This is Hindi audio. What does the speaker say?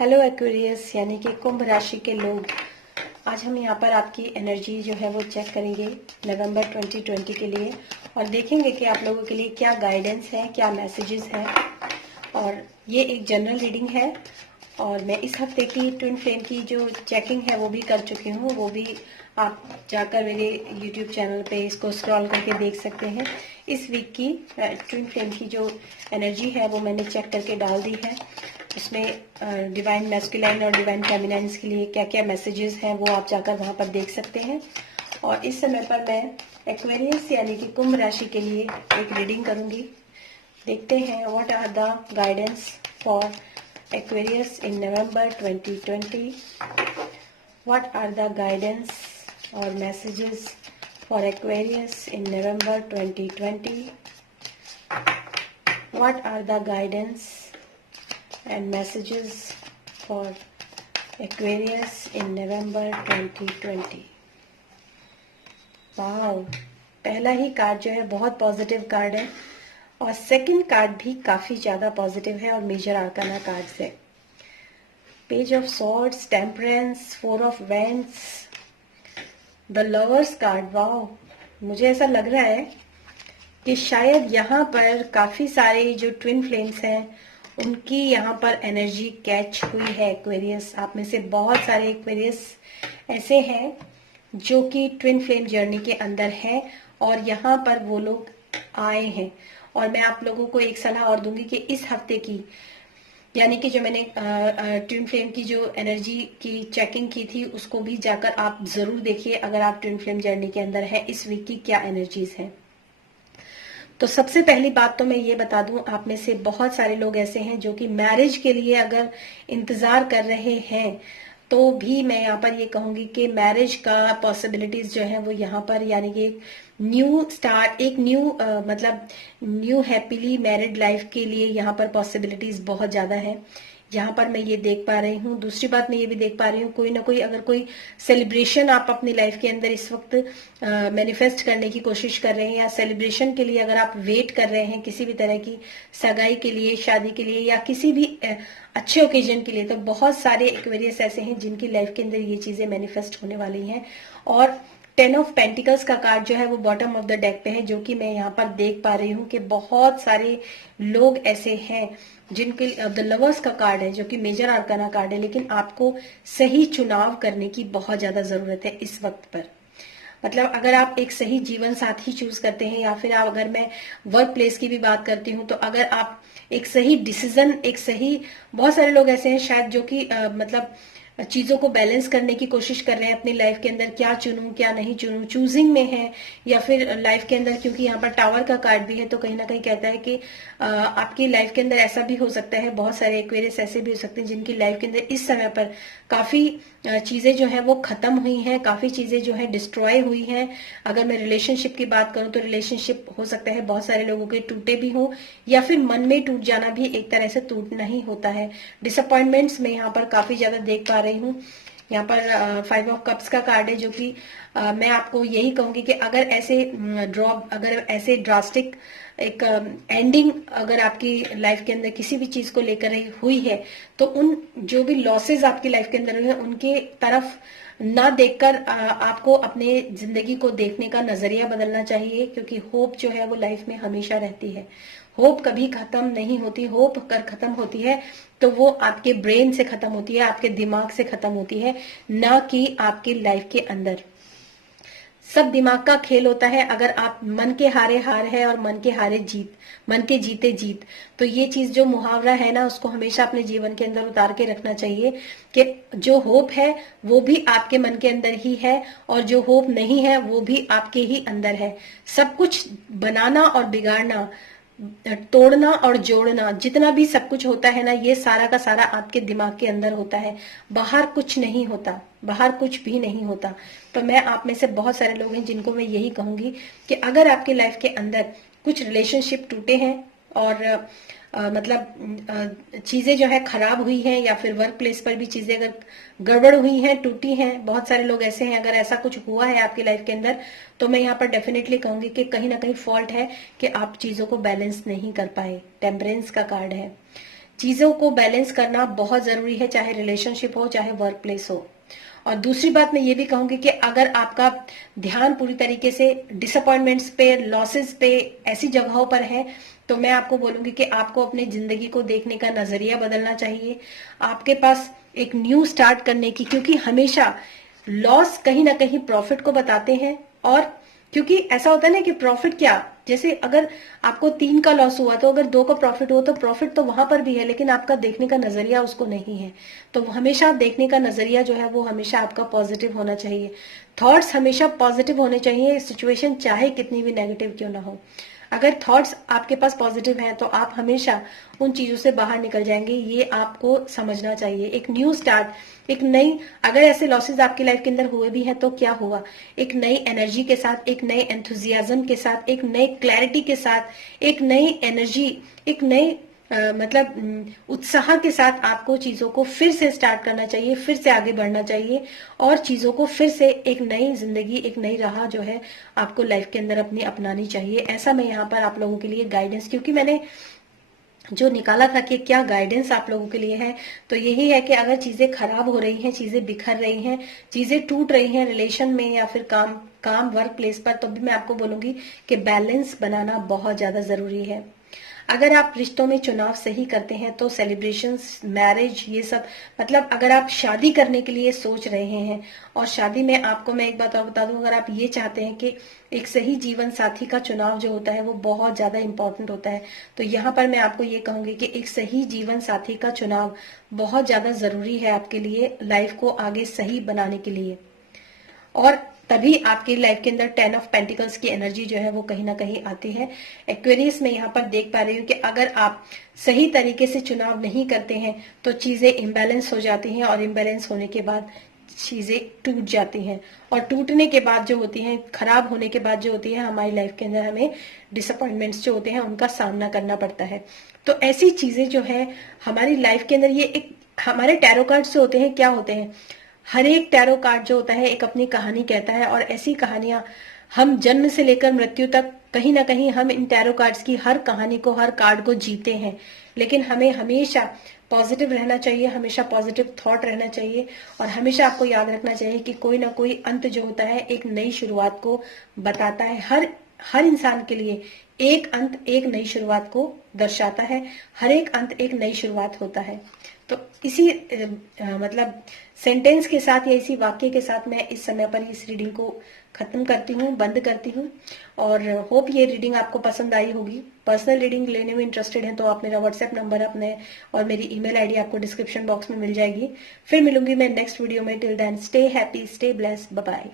हेलो एक्वेरियस यानी कि कुंभ राशि के लोग, आज हम यहाँ पर आपकी एनर्जी जो है वो चेक करेंगे नवंबर 2020 के लिए और देखेंगे कि आप लोगों के लिए क्या गाइडेंस है, क्या मैसेजेस हैं। और ये एक जनरल रीडिंग है और मैं इस हफ्ते की ट्विन फ्लेम की जो चेकिंग है वो भी कर चुकी हूँ। वो भी आप जाकर मेरे YouTube चैनल पे इसको स्क्रॉल करके देख सकते हैं। इस वीक की ट्विन फ्लेम की जो एनर्जी है वो मैंने चेक करके डाल दी है। उसमें डिवाइन मैस्कुलाइन और डिवाइन फेमिनाइन्स के लिए क्या क्या मैसेजेस हैं वो आप जाकर वहां पर देख सकते हैं। और इस समय पर मैं एक्वेरियस यानी कि कुंभ राशि के लिए एक रीडिंग करूंगी। देखते हैं what are the guidance for Aquarius in November 2020। What are the guidance और messages for Aquarius in November 2020। What are the guidance and messages for Aquarius in November 2020। Wow, पहला ही कार्ड जो है बहुत पॉजिटिव कार्ड है और सेकंड कार्ड भी काफी ज्यादा पॉजिटिव है और मेजर आर्काना कार्ड्स है। Page of swords, temperance, four of vents, the lovers card. Wow, मुझे ऐसा लग रहा है कि शायद यहाँ पर काफी सारे जो ट्विन फ्लेम्स हैं उनकी यहाँ पर एनर्जी कैच हुई है। एक्वेरियस, आप में से बहुत सारे एक्वेरियस ऐसे हैं जो कि ट्विन फ्लेम जर्नी के अंदर हैं और यहाँ पर वो लोग आए हैं। और मैं आप लोगों को एक सलाह और दूंगी कि इस हफ्ते की यानी कि जो मैंने ट्विन फ्लेम की जो एनर्जी की चेकिंग की थी उसको भी जाकर आप जरूर देखिए अगर आप ट्विन फ्लेम जर्नी के अंदर है। इस वीक की क्या एनर्जीज हैं। तो सबसे पहली बात तो मैं ये बता दूं, आप में से बहुत सारे लोग ऐसे हैं जो कि मैरिज के लिए अगर इंतजार कर रहे हैं तो भी मैं यहाँ पर ये कहूंगी कि मैरिज का पॉसिबिलिटीज जो है वो यहाँ पर यानी कि एक न्यू स्टार्ट, एक न्यू मतलब न्यू हैप्पीली मैरिड लाइफ के लिए यहाँ पर पॉसिबिलिटीज बहुत ज्यादा है। यहाँ पर मैं ये देख पा रही हूँ। दूसरी बात मैं ये भी देख पा रही हूँ, कोई ना कोई अगर कोई सेलिब्रेशन आप अपनी लाइफ के अंदर इस वक्त मैनिफेस्ट करने की कोशिश कर रहे हैं या सेलिब्रेशन के लिए अगर आप वेट कर रहे हैं किसी भी तरह की सगाई के लिए, शादी के लिए या किसी भी अच्छे ओकेजन के लिए, तो बहुत सारे एक्वेरियस ऐसे हैं जिनकी लाइफ के अंदर ये चीजें मैनिफेस्ट होने वाली हैं। और 10 ऑफ पेंटिकल्स का कार्ड जो है वो बॉटम ऑफ द डेक पे है, जो कि मैं यहाँ पर देख पा रही हूँ कि बहुत सारे लोग ऐसे हैं जिनके द लवर्स का कार्ड है जो कि मेजर आर्काना कार्ड है, लेकिन आपको सही चुनाव करने की बहुत ज्यादा जरूरत है इस वक्त पर। मतलब अगर आप एक सही जीवन साथी चूज करते हैं या फिर आप, अगर मैं वर्क प्लेस की भी बात करती हूँ, तो अगर आप एक सही डिसीजन, एक सही, बहुत सारे लोग ऐसे हैं शायद जो कि मतलब चीजों को बैलेंस करने की कोशिश कर रहे हैं अपनी लाइफ के अंदर, क्या चुनूं क्या नहीं चुनूं, चूजिंग में है। या फिर लाइफ के अंदर, क्योंकि यहाँ पर टावर का कार्ड भी है तो कहीं ना कहीं कहता है कि आपकी लाइफ के अंदर ऐसा भी हो सकता है, बहुत सारे एक्वेरियस ऐसे भी हो सकते हैं जिनकी लाइफ के अंदर इस समय पर काफी चीजें जो है वो खत्म हुई हैं, काफी चीजें जो है डिस्ट्रॉय हुई हैं। अगर मैं रिलेशनशिप की बात करूं तो रिलेशनशिप हो सकता है बहुत सारे लोगों के टूटे भी हों या फिर मन में टूट जाना भी एक तरह से टूटना ही होता है। डिसअपॉइंटमेंट्स में यहाँ पर काफी ज्यादा देख पा रही हूँ। यहाँ पर 5 ऑफ कप्स का कार्ड है जो कि मैं आपको यही कहूंगी कि अगर ऐसे ड्रॉप, अगर ऐसे ड्रास्टिक एक एंडिंग अगर आपकी लाइफ के अंदर किसी भी चीज को लेकर हुई है तो उन जो भी लॉसेस आपकी लाइफ के अंदर हुए हैं उनके तरफ ना देखकर आपको अपने जिंदगी को देखने का नजरिया बदलना चाहिए, क्योंकि होप जो है वो लाइफ में हमेशा रहती है। होप कभी खत्म नहीं होती। होप अगर खत्म होती है तो वो आपके ब्रेन से खत्म होती है, आपके दिमाग से खत्म होती है, ना कि आपकी लाइफ के अंदर। सब दिमाग का खेल होता है। अगर आप मन के हारे हार है और मन के हारे जीत, मन के जीते जीत, तो ये चीज जो मुहावरा है ना उसको हमेशा अपने जीवन के अंदर उतार के रखना चाहिए कि जो होप है वो भी आपके मन के अंदर ही है और जो होप नहीं है वो भी आपके ही अंदर है। सब कुछ बनाना और बिगाड़ना, तोड़ना और जोड़ना, जितना भी सब कुछ होता है ना, ये सारा का सारा आपके दिमाग के अंदर होता है। बाहर कुछ नहीं होता, बाहर कुछ भी नहीं होता। तो मैं आप में से बहुत सारे लोग हैं जिनको मैं यही कहूंगी कि अगर आपकी लाइफ के अंदर कुछ रिलेशनशिप टूटे हैं और मतलब चीजें जो है खराब हुई हैं या फिर वर्क प्लेस पर भी चीजें अगर गड़बड़ हुई हैं, टूटी हैं, बहुत सारे लोग ऐसे हैं, अगर ऐसा कुछ हुआ है आपकी लाइफ के अंदर तो मैं यहाँ पर डेफिनेटली कहूंगी कि कहीं ना कहीं फॉल्ट है कि आप चीजों को बैलेंस नहीं कर पाए। टेम्परेंस का कार्ड है। चीजों को बैलेंस करना बहुत जरूरी है, चाहे रिलेशनशिप हो चाहे वर्क प्लेस हो। और दूसरी बात मैं ये भी कहूंगी कि अगर आपका ध्यान पूरी तरीके से डिसअपॉइंटमेंट्स पे, लॉसेस पे, ऐसी जगहों पर है, तो मैं आपको बोलूंगी कि आपको अपनी जिंदगी को देखने का नजरिया बदलना चाहिए। आपके पास एक न्यू स्टार्ट करने की, क्योंकि हमेशा लॉस कहीं ना कहीं प्रॉफिट को बताते हैं। और क्योंकि ऐसा होता है ना कि प्रॉफिट क्या, जैसे अगर आपको 3 का लॉस हुआ तो अगर 2 का प्रॉफिट हुआ तो प्रॉफिट तो वहां पर भी है, लेकिन आपका देखने का नजरिया उसको नहीं है। तो हमेशा देखने का नजरिया जो है वो हमेशा आपका पॉजिटिव होना चाहिए। थॉट्स हमेशा पॉजिटिव होने चाहिए, सिचुएशन चाहे कितनी भी नेगेटिव क्यों ना हो। अगर थॉट्स आपके पास पॉजिटिव हैं तो आप हमेशा उन चीजों से बाहर निकल जाएंगे, ये आपको समझना चाहिए। एक न्यू स्टार्ट, एक नई, अगर ऐसे लॉसेस आपकी लाइफ के अंदर हुए भी हैं तो क्या हुआ, एक नई एनर्जी के साथ, एक नए एंथुजियाज्म के साथ, एक नई क्लैरिटी के साथ, एक नई एनर्जी, एक नई उत्साह के साथ आपको चीजों को फिर से स्टार्ट करना चाहिए, फिर से आगे बढ़ना चाहिए और चीजों को फिर से एक नई जिंदगी, एक नई राह जो है आपको लाइफ के अंदर अपनी अपनानी चाहिए। ऐसा मैं यहाँ पर आप लोगों के लिए गाइडेंस, क्योंकि मैंने जो निकाला था कि क्या गाइडेंस आप लोगों के लिए है, तो यही है कि अगर चीजें खराब हो रही हैं, चीजें बिखर रही हैं, चीजें टूट रही हैं रिलेशन में या फिर काम वर्क प्लेस पर, तो भी मैं आपको बोलूंगी कि बैलेंस बनाना बहुत ज्यादा जरूरी है। अगर आप रिश्तों में चुनाव सही करते हैं तो सेलिब्रेशंस, मैरिज, ये सब, मतलब अगर आप शादी करने के लिए सोच रहे हैं, और शादी में आपको मैं एक बात और बता दूं, अगर आप ये चाहते हैं कि एक सही जीवन साथी का चुनाव जो होता है वो बहुत ज्यादा इंपॉर्टेंट होता है, तो यहाँ पर मैं आपको ये कहूंगी कि एक सही जीवन साथी का चुनाव बहुत ज्यादा जरूरी है आपके लिए, लाइफ को आगे सही बनाने के लिए। और तभी आपकी लाइफ के अंदर 10 ऑफ पेंटिकल्स की एनर्जी जो है वो कहीं ना कहीं आती है। एक्वेरियस में यहाँ पर देख पा रही हूँ कि अगर आप सही तरीके से चुनाव नहीं करते हैं तो चीजें इम्बैलेंस हो जाती हैं, और इम्बैलेंस होने के बाद चीजें टूट जाती हैं, और टूटने के बाद जो होती हैं, खराब होने के बाद जो होती है हमारी लाइफ के अंदर, हमें डिसअपॉइंटमेंट्स जो होते हैं उनका सामना करना पड़ता है। तो ऐसी चीजें जो है हमारी लाइफ के अंदर, ये एक हमारे टैरो कार्ड्स जो होते हैं क्या होते हैं, हर एक टैरो कार्ड जो होता है एक अपनी कहानी कहता है, और ऐसी कहानियां हम जन्म से लेकर मृत्यु तक कहीं ना कहीं हम इन टैरो कार्ड्स की हर कहानी को, हर कार्ड को जीते हैं। लेकिन हमें हमेशा पॉजिटिव रहना चाहिए, हमेशा पॉजिटिव थॉट रहना चाहिए, और हमेशा आपको याद रखना चाहिए कि कोई ना कोई अंत जो होता है एक नई शुरुआत को बताता है। हर इंसान के लिए एक अंत एक नई शुरुआत को दर्शाता है, हर एक अंत एक नई शुरुआत होता है। तो इसी मतलब सेंटेंस के साथ या इसी वाक्य के साथ मैं इस समय पर इस रीडिंग को खत्म करती हूँ, बंद करती हूँ, और होप ये रीडिंग आपको पसंद आई होगी। पर्सनल रीडिंग लेने में इंटरेस्टेड हैं तो आप मेरा व्हाट्सएप नंबर अपने और मेरी ईमेल आईडी आपको डिस्क्रिप्शन बॉक्स में मिल जाएगी। फिर मिलूंगी मैं नेक्स्ट वीडियो में। Till then stay happy, stay blessed, bye bye.